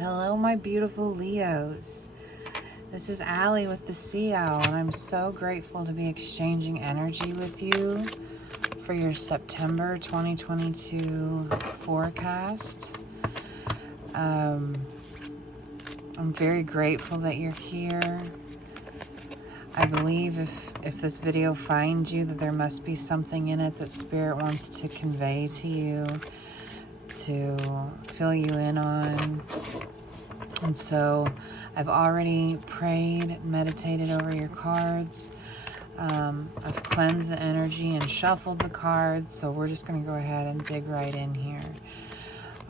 Hello, my beautiful Leos. This is Allie with the Sea Owl, and I'm so grateful to be exchanging energy with you for your September 2022 forecast. I'm very grateful that you're here. I believe if this video finds you, that there must be something in it that Spirit wants to convey to you, to fill you in on. And so I've already prayed, meditated over your cards. I've cleansed the energy and shuffled the cards. So we're just going to go ahead and dig right in here.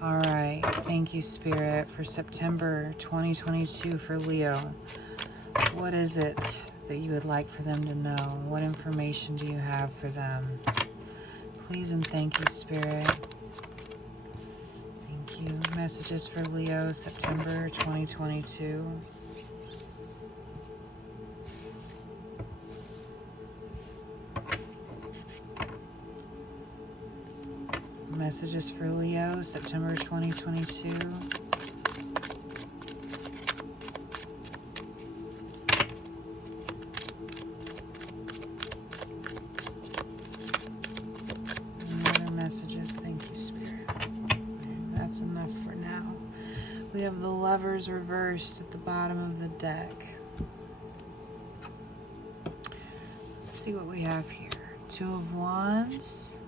All right. Thank you, Spirit, for September 2022 for Leo. What is it that you would like for them to know? What information do you have for them? Please and thank you, Spirit. Thank you. Messages for Leo, September 2022. Messages for Leo, September 2022. Any other messages? Thank you, Spirit. That's enough for now. We have the Lovers reversed at the bottom of the deck. Let's see what we have here. Two of Wands.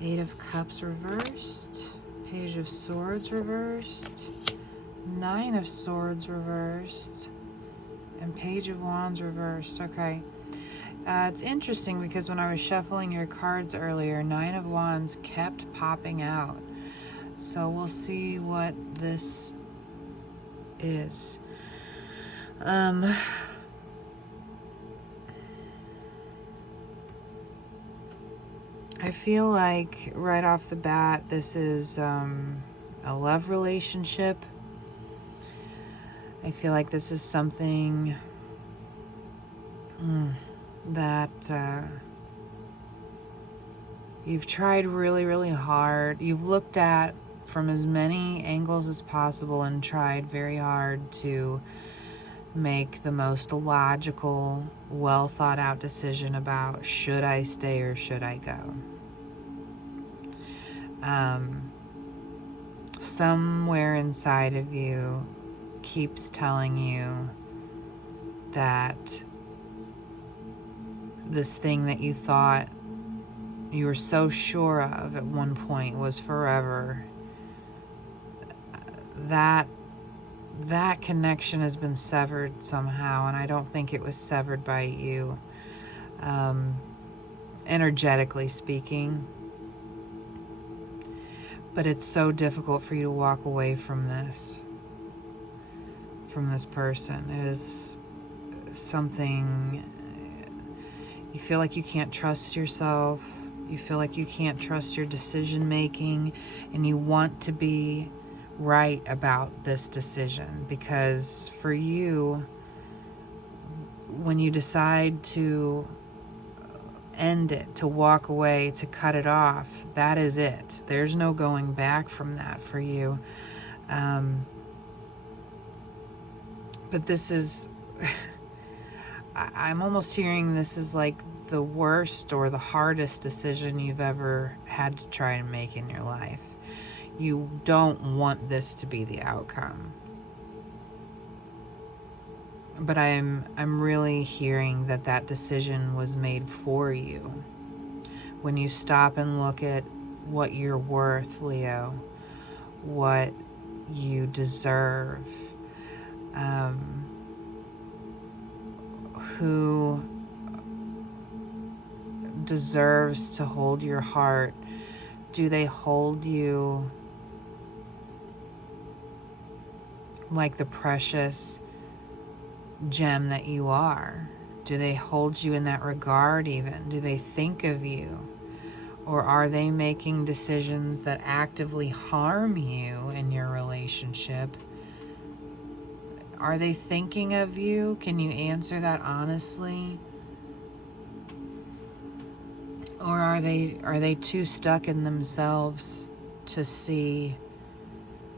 Eight of Cups reversed. Page of Swords reversed. Nine of Swords reversed. And Page of Wands reversed. Okay. It's interesting because when I was shuffling your cards earlier, Nine of Wands kept popping out. So we'll see what this is. I feel like right off the bat, this is a love relationship. I feel like this is something that you've tried really, really hard. You've looked at from as many angles as possible and tried very hard to make the most logical, well thought out decision about should I stay or should I go. Somewhere inside of you keeps telling you that this thing that you thought you were so sure of at one point was forever, that connection has been severed somehow, and I don't think it was severed by you, energetically speaking. But it's so difficult for you to walk away from this person. It is something, you feel like you can't trust yourself. You feel like you can't trust your decision making, and you want to be right about this decision, because for you, when you decide to end it, to walk away, to cut it off, that is it. There's no going back from that for you. But this is, I'm almost hearing this is like the worst or the hardest decision you've ever had to try and make in your life. You don't want this to be the outcome. But I'm really hearing that decision was made for you. When you stop and look at what you're worth, Leo, what you deserve, who deserves to hold your heart? Do they hold you like the precious gem that you are? Do they hold you in that regard even? Do they think of you? Or are they making decisions that actively harm you in your relationship? Are they thinking of you? Can you answer that honestly? Or are they too stuck in themselves to see,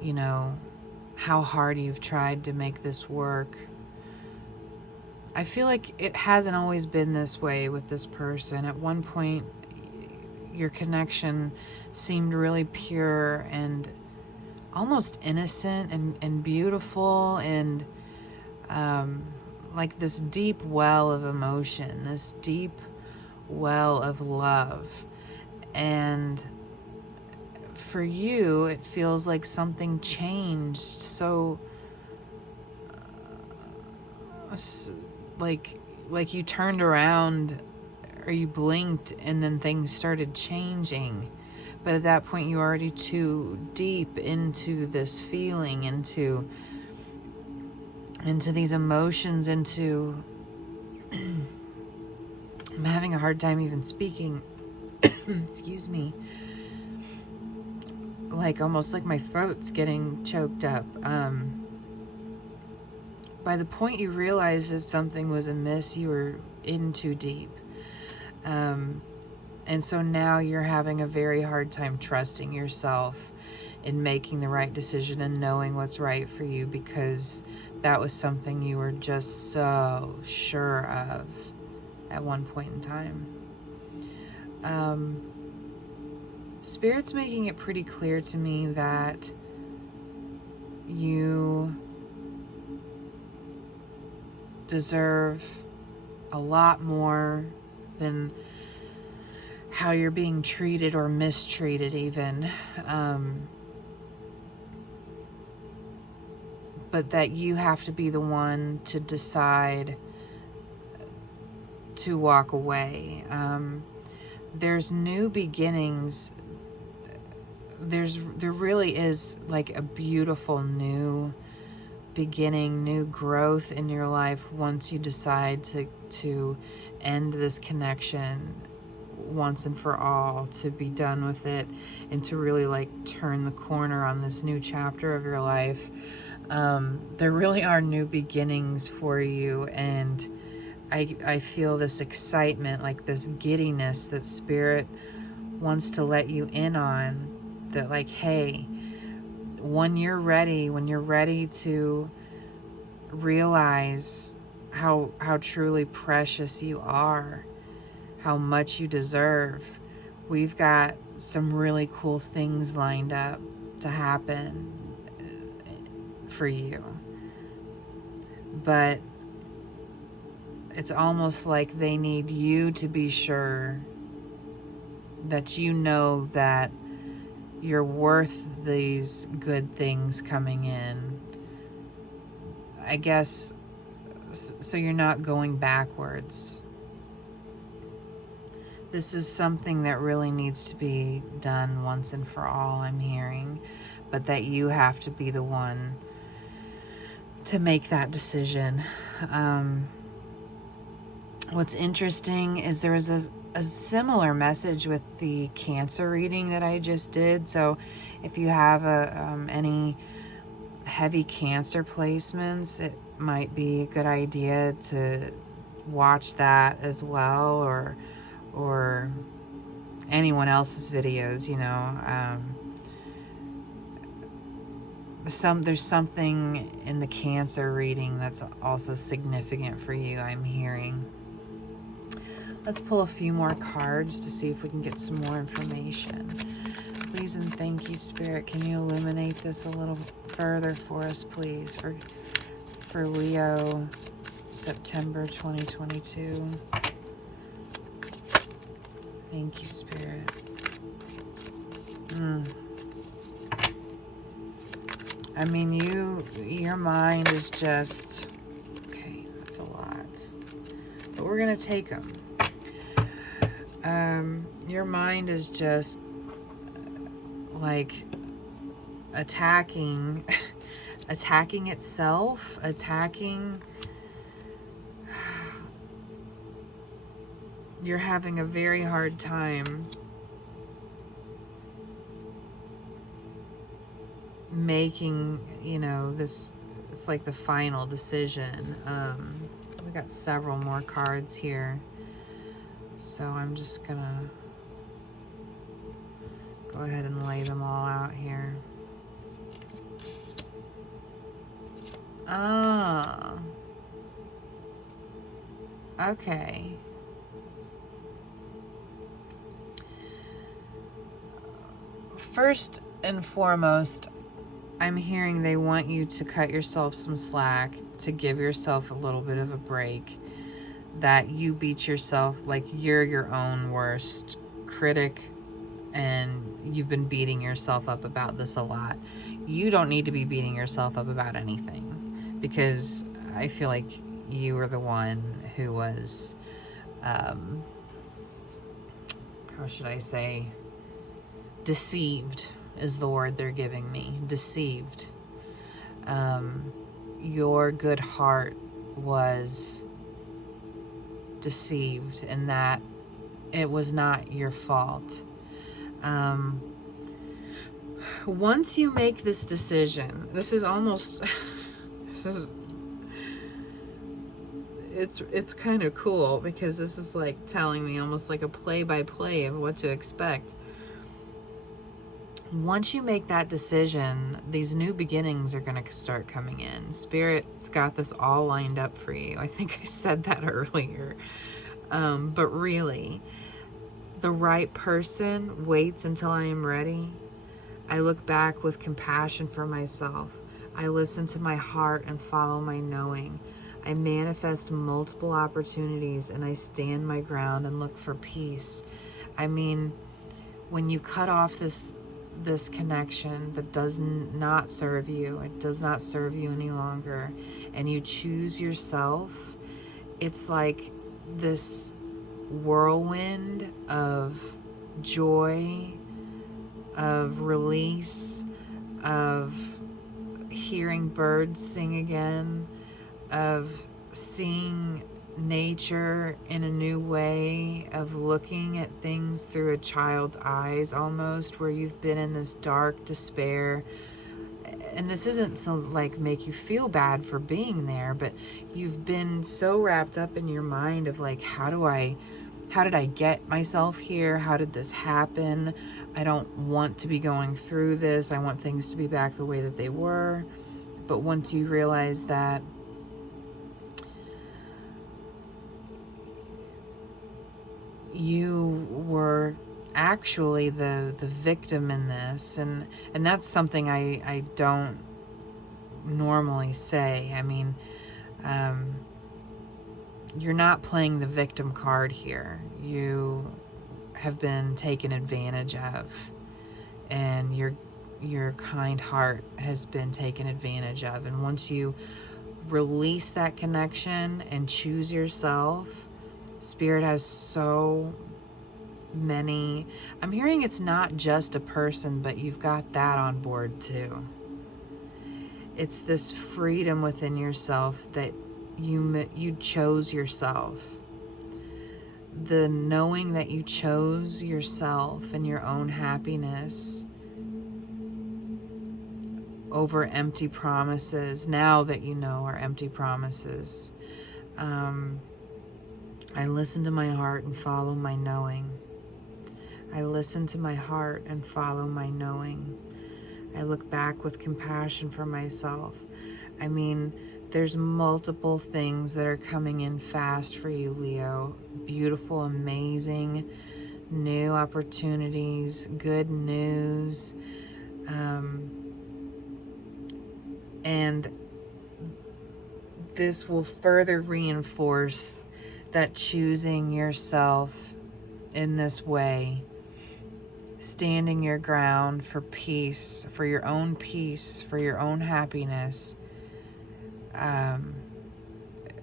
you know, how hard you've tried to make this work. I feel like it hasn't always been this way with this person. At one point, your connection seemed really pure and almost innocent and beautiful, and like this deep well of emotion, this deep well of love. And for you, it feels like something changed. So like you turned around or you blinked and then things started changing. But at that point, you're already too deep into this feeling, into these emotions, into I'm having a hard time even speaking. Excuse me. Like almost like my throat's getting choked up. By the point you realized that something was amiss, you were in too deep. And so now you're having a very hard time trusting yourself in making the right decision and knowing what's right for you, because that was something you were just so sure of at one point in time. Spirit's making it pretty clear to me that you deserve a lot more than how you're being treated or mistreated even. But that you have to be the one to decide to walk away. There's new beginnings. There really is like a beautiful new beginning, new growth in your life once you decide to end this connection once and for all, to be done with it, and to really like turn the corner on this new chapter of your life. There really are new beginnings for you, and I feel this excitement, like this giddiness that Spirit wants to let you in on, that like, hey, when you're ready to realize how truly precious you are, how much you deserve, we've got some really cool things lined up to happen for you. But it's almost like they need you to be sure that you know that you're worth these good things coming in, I guess, so you're not going backwards. This is something that really needs to be done once and for all, I'm hearing, but that you have to be the one to make that decision. What's interesting is there was a similar message with the Cancer reading that I just did. So if you have any heavy Cancer placements, it might be a good idea to watch that as well, or anyone else's videos, you know. There's something in the Cancer reading that's also significant for you, I'm hearing. Let's pull a few more cards to see if we can get some more information. Please and thank you, Spirit. Can you illuminate this a little further for us, please, for Leo, September 2022. Thank you, Spirit. I mean, your mind is just, okay, that's a lot. But we're going to take them. Your mind is just like attacking itself, you're having a very hard time making, you know, this, it's like the final decision. We got several more cards here, so I'm just gonna go ahead and lay them all out here. Oh. Okay. First and foremost, I'm hearing they want you to cut yourself some slack, to give yourself a little bit of a break, that you beat yourself, like you're your own worst critic, and you've been beating yourself up about this a lot. You don't need to be beating yourself up about anything, because I feel like you were the one who was, how should I say, deceived is the word they're giving me. Deceived. Your good heart was deceived, and that it was not your fault. Once you make this decision, this is almost, it's kind of cool, because this is like telling me almost like a play-by-play of what to expect. Once you make that decision, these new beginnings are going to start coming in. Spirit's got this all lined up for you. I think I said that earlier. But really, the right person waits until I am ready. I look back with compassion for myself. I listen to my heart and follow my knowing. I manifest multiple opportunities, and I stand my ground and look for peace. I mean, when you cut off this connection that does not serve you, it does not serve you any longer, and you choose yourself, it's like this whirlwind of joy, of release, of hearing birds sing again, of seeing nature in a new way, of looking at things through a child's eyes almost, where you've been in this dark despair. And this isn't to like make you feel bad for being there, but you've been so wrapped up in your mind of like, how did I get myself here? How did this happen? I don't want to be going through this. I want things to be back the way that they were. But once you realize that you were actually the victim in this, and that's something I don't normally say. I mean, you're not playing the victim card here. You have been taken advantage of, and your kind heart has been taken advantage of. And once you release that connection and choose yourself, Spirit has so many. I'm hearing it's not just a person, but you've got that on board too. It's this freedom within yourself that you chose yourself. The knowing that you chose yourself and your own happiness over empty promises, now that you know are empty promises. I listen to my heart and follow my knowing. I listen to my heart and follow my knowing. I look back with compassion for myself. I mean, there's multiple things that are coming in fast for you, Leo. Beautiful, amazing, new opportunities, good news. And this will further reinforce that choosing yourself in this way, standing your ground for peace, for your own happiness.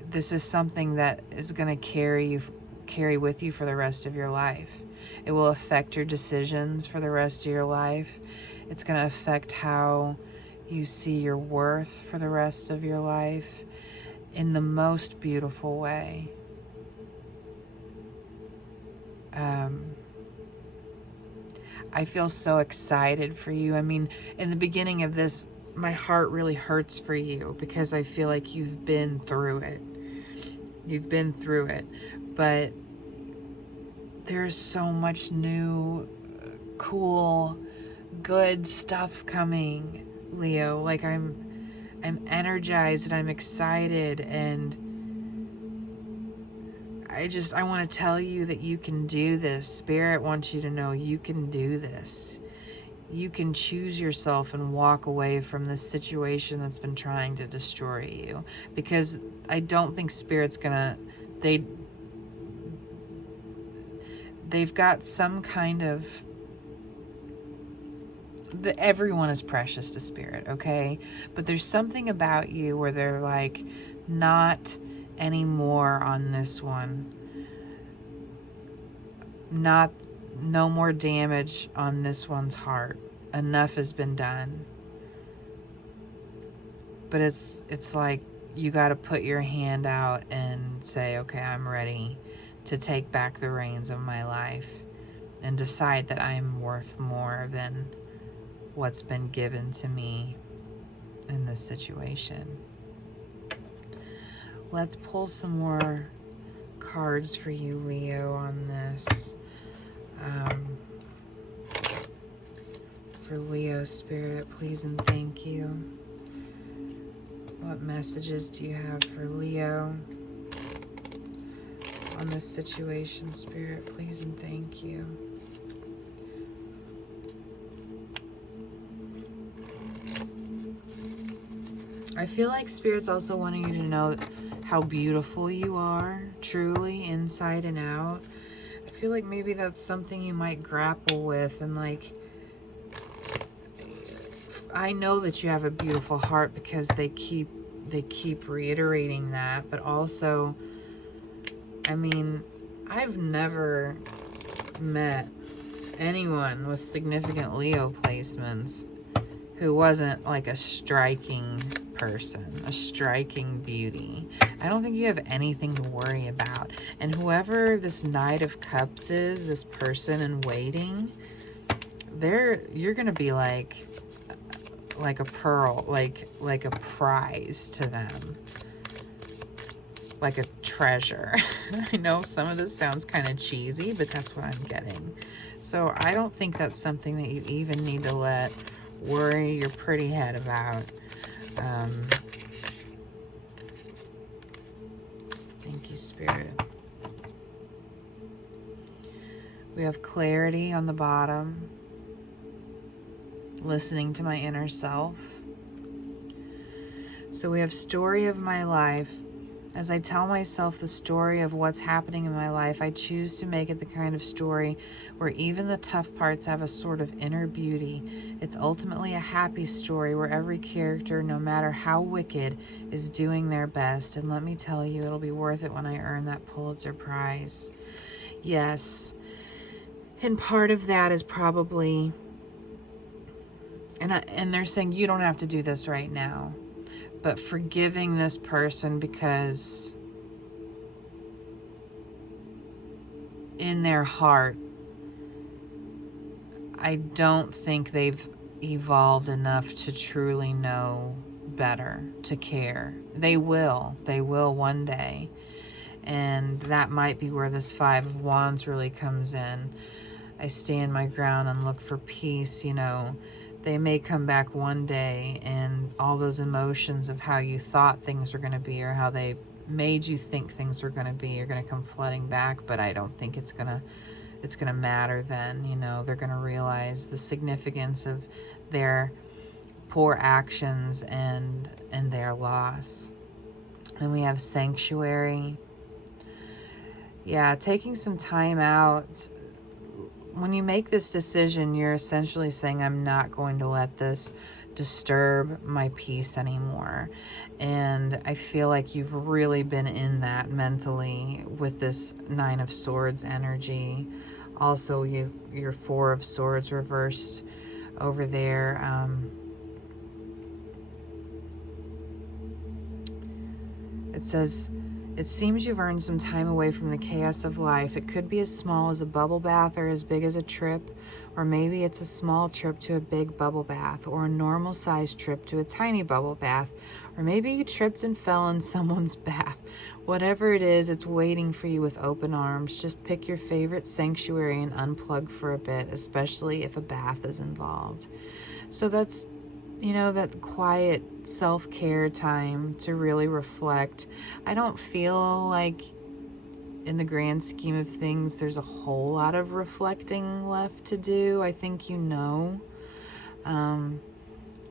This is something that is going to carry with you for the rest of your life. It will affect your decisions for the rest of your life. It's going to affect how you see your worth for the rest of your life in the most beautiful way. I feel so excited for you. I mean, in the beginning of this, my heart really hurts for you because I feel like you've been through it. You've been through it. But there's so much new, cool, good stuff coming, Leo. Like I'm energized and I'm excited, and I want to tell you that you can do this. Spirit wants you to know you can do this. You can choose yourself and walk away from this situation that's been trying to destroy you. Because I don't think Spirit's gonna, they've got some kind of, everyone is precious to Spirit, okay? But there's something about you where they're like, not anymore on this one. No more damage on this one's heart. Enough has been done. But it's like you got to put your hand out and say, okay, I'm ready to take back the reins of my life and decide that I'm worth more than what's been given to me in this situation. Let's pull some more cards for you, Leo, on this. For Leo Spirit, please and thank you. What messages do you have for Leo on this situation, Spirit? Please and thank you. I feel like Spirit's also wanting you to know how beautiful you are, truly, inside and out. I feel like maybe that's something you might grapple with, and like, I know that you have a beautiful heart because they keep reiterating that, but also, I mean, I've never met anyone with significant Leo placements who wasn't like a striking person, a striking beauty. I don't think you have anything to worry about. And whoever this Knight of Cups is, this person in waiting, you're gonna be like a pearl, like a prize to them, like a treasure. I know some of this sounds kind of cheesy, but that's what I'm getting. So I don't think that's something that you even need to let worry your pretty head about. Thank you, Spirit. We have clarity on the bottom. Listening to my inner self. So we have story of my life. As I tell myself the story of what's happening in my life, I choose to make it the kind of story where even the tough parts have a sort of inner beauty. It's ultimately a happy story where every character, no matter how wicked, is doing their best. And let me tell you, it'll be worth it when I earn that Pulitzer Prize. Yes. And part of that is probably, and they're saying you don't have to do this right now, but forgiving this person because in their heart, I don't think they've evolved enough to truly know better, to care. They will one day. And that might be where this Five of Wands really comes in. I stand my ground and look for peace, you know. They may come back one day and all those emotions of how you thought things were going to be or how they made you think things were going to be are going to come flooding back, but I don't think it's going to matter then. You know, they're going to realize the significance of their poor actions and their loss. Then we have Sanctuary. Yeah, taking some time out. When you make this decision, you're essentially saying, I'm not going to let this disturb my peace anymore. And I feel like you've really been in that mentally with this Nine of Swords energy. Also, your Four of Swords reversed over there. It says, it seems you've earned some time away from the chaos of life. It could be as small as a bubble bath or as big as a trip, or maybe it's a small trip to a big bubble bath, or a normal sized trip to a tiny bubble bath, or maybe you tripped and fell in someone's bath. Whatever it is, it's waiting for you with open arms. Just pick your favorite sanctuary and unplug for a bit, especially if a bath is involved. So that's you know, that quiet self-care time to really reflect. I don't feel like in the grand scheme of things there's a whole lot of reflecting left to do. I think you know.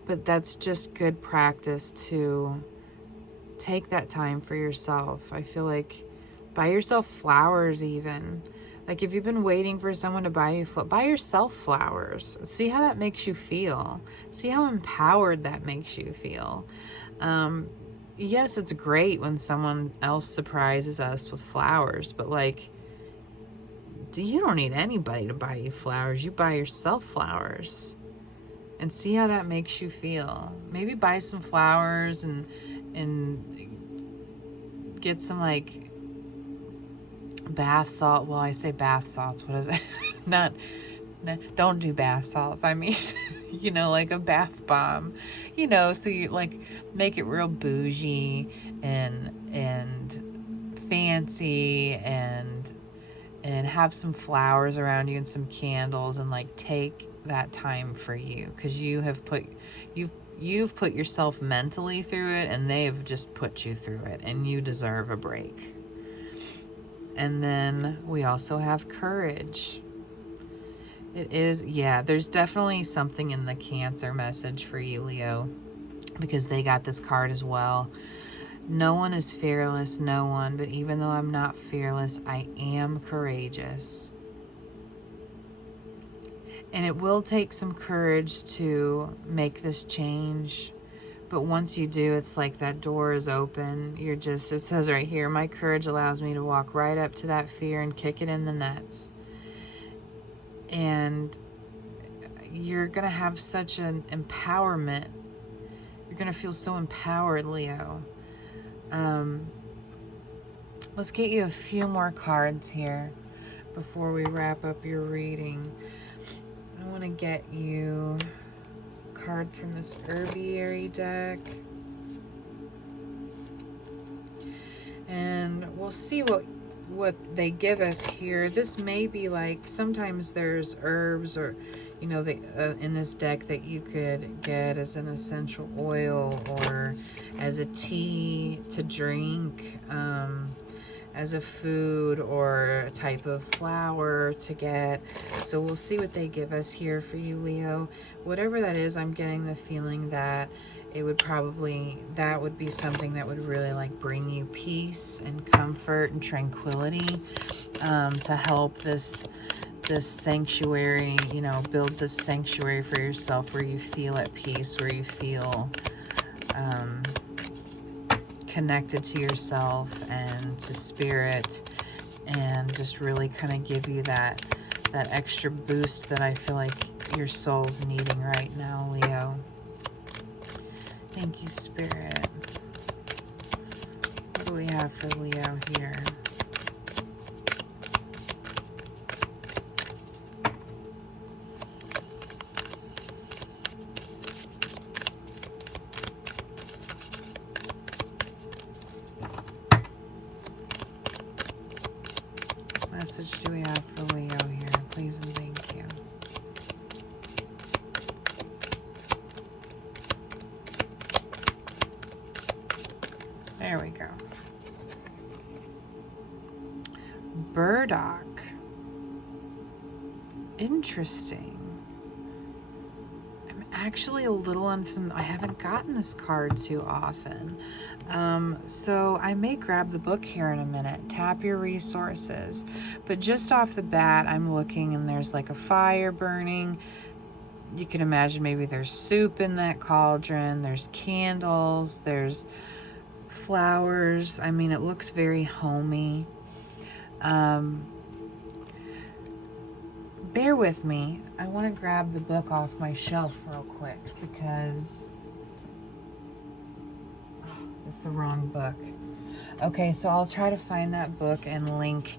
But that's just good practice to take that time for yourself. I feel like buy yourself flowers even. Like if you've been waiting for someone to buy you buy yourself flowers. See how that makes you feel. See how empowered that makes you feel. Yes, it's great when someone else surprises us with flowers, but like, you don't need anybody to buy you flowers. You buy yourself flowers. And see how that makes you feel. Maybe buy some flowers and get some like bath salt. Well, I say bath salts. What is it? Don't do bath salts. I mean, you know, like a bath bomb, you know, so you like make it real bougie and fancy and have some flowers around you and some candles and like take that time for you, because you've put yourself mentally through it and they've just put you through it and you deserve a break. And then we also have courage. It is, yeah, there's definitely something in the Cancer message for you, Leo, because they got this card as well. No one is fearless, no one, but even though I'm not fearless, I am courageous. And it will take some courage to make this change. But once you do, it's like that door is open. You're just, it says right here, my courage allows me to walk right up to that fear and kick it in the nuts. And you're going to have such an empowerment. You're going to feel so empowered, Leo. Let's get you a few more cards here before we wrap up your reading. I want to get you a card from this Herbiary deck. And we'll see what they give us here. This may be like, sometimes there's herbs or, you know, in this deck that you could get as an essential oil or as a tea to drink, as a food or a type of flower to get. So we'll see what they give us here for you, Leo. Whatever that is, I'm getting the feeling that it would probably, that would be something that would really like bring you peace and comfort and tranquility, to help this sanctuary, you know, build this sanctuary for yourself where you feel at peace, where you feel connected to yourself and to spirit, and just really kind of give you that extra boost that I feel like your soul's needing right now, Leo. Thank you, Spirit. What do we have for Leo here? What message do we have for Leo here? Please and thank you. There we go. Burdock. Interesting. I'm actually a little unfamiliar. I haven't gotten this card too often. So I may grab the book here in a minute. Tap your resources. But just off the bat, I'm looking and there's like a fire burning. You can imagine maybe there's soup in that cauldron. There's candles. There's flowers. I mean, it looks very homey. Bear with me. I want to grab the book off my shelf real quick because it's the wrong book. Okay, so I'll try to find that book and link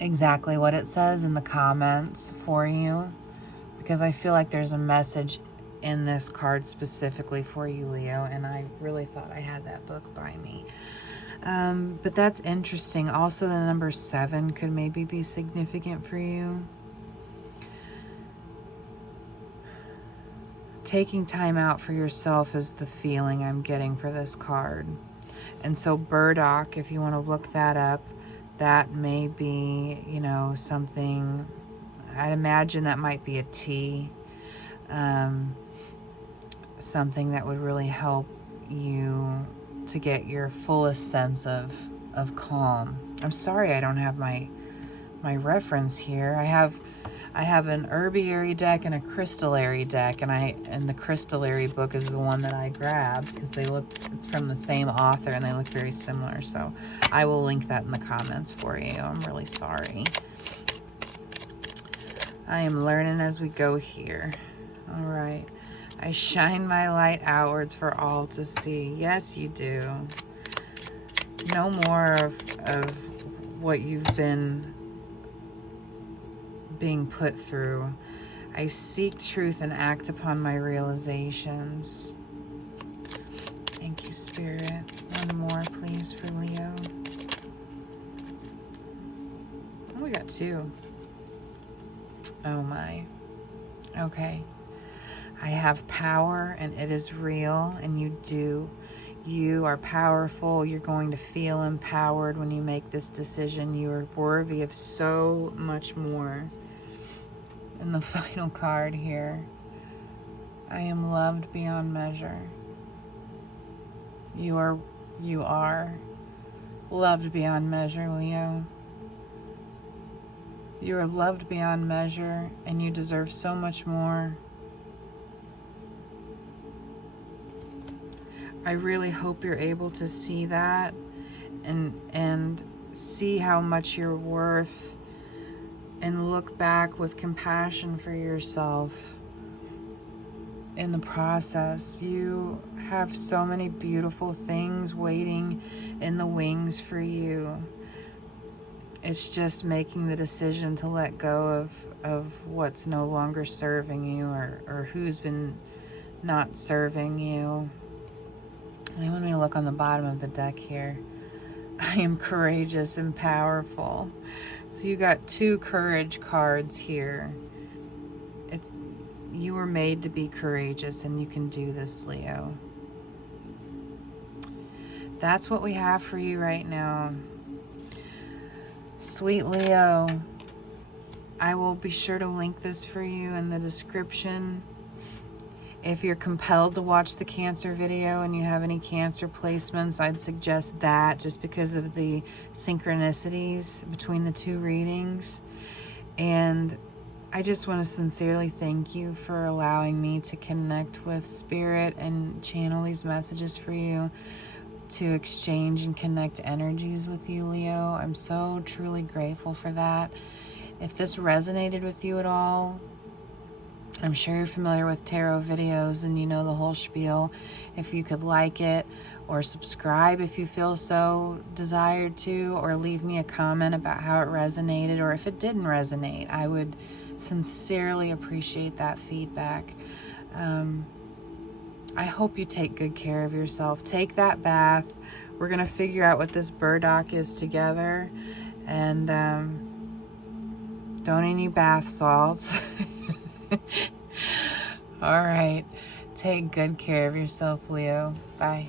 exactly what it says in the comments for you, because I feel like there's a message in this card specifically for you, Leo, and I really thought I had that book by me. But that's interesting. Also, the number 7 could maybe be significant for you. taking time out for yourself is the feeling I'm getting for this card. And so burdock, if you want to look that up, that may be, you know, something, I'd imagine that might be a tea, something that would really help you to get your fullest sense of calm. I'm sorry I don't have my reference here. I have an herbiary deck and a crystallary deck, and the crystallary book is the one that I grabbed because it's from the same author and they look very similar. So I will link that in the comments for you. I'm really sorry. I am learning as we go here. All right. I shine my light outwards for all to see. Yes, you do. No more of what you've been being put through. I seek truth and act upon my realizations. Thank you, Spirit. One more, please, for Leo. Oh, we got two. Oh my. Okay. I have power and it is real, and you do. You are powerful. You're going to feel empowered when you make this decision. You are worthy of so much more. And the final card here. I am loved beyond measure. You are loved beyond measure, Leo. You are loved beyond measure, and you deserve so much more. I really hope you're able to see that and see how much you're worth, and look back with compassion for yourself in the process. You have so many beautiful things waiting in the wings for you. It's just making the decision to let go of what's no longer serving you, or who's been not serving you. And let me look on the bottom of the deck here. I am courageous and powerful. So you got two courage cards here. You were made to be courageous, and you can do this, Leo. That's what we have for you right now. Sweet Leo, I will be sure to link this for you in the description. If you're compelled to watch the Cancer video and you have any Cancer placements, I'd suggest that, just because of the synchronicities between the two readings. And I just want to sincerely thank you for allowing me to connect with Spirit and channel these messages for you, to exchange and connect energies with you, Leo. I'm so truly grateful for that. If this resonated with you at all, I'm sure you're familiar with tarot videos and you know the whole spiel. If you could like it or subscribe if you feel so desired to, or leave me a comment about how it resonated, or if it didn't resonate, I would sincerely appreciate that feedback. I hope you take good care of yourself. Take that bath. We're going to figure out what this burdock is together. And don't eat any bath salts. All right. Take good care of yourself, Leo. Bye.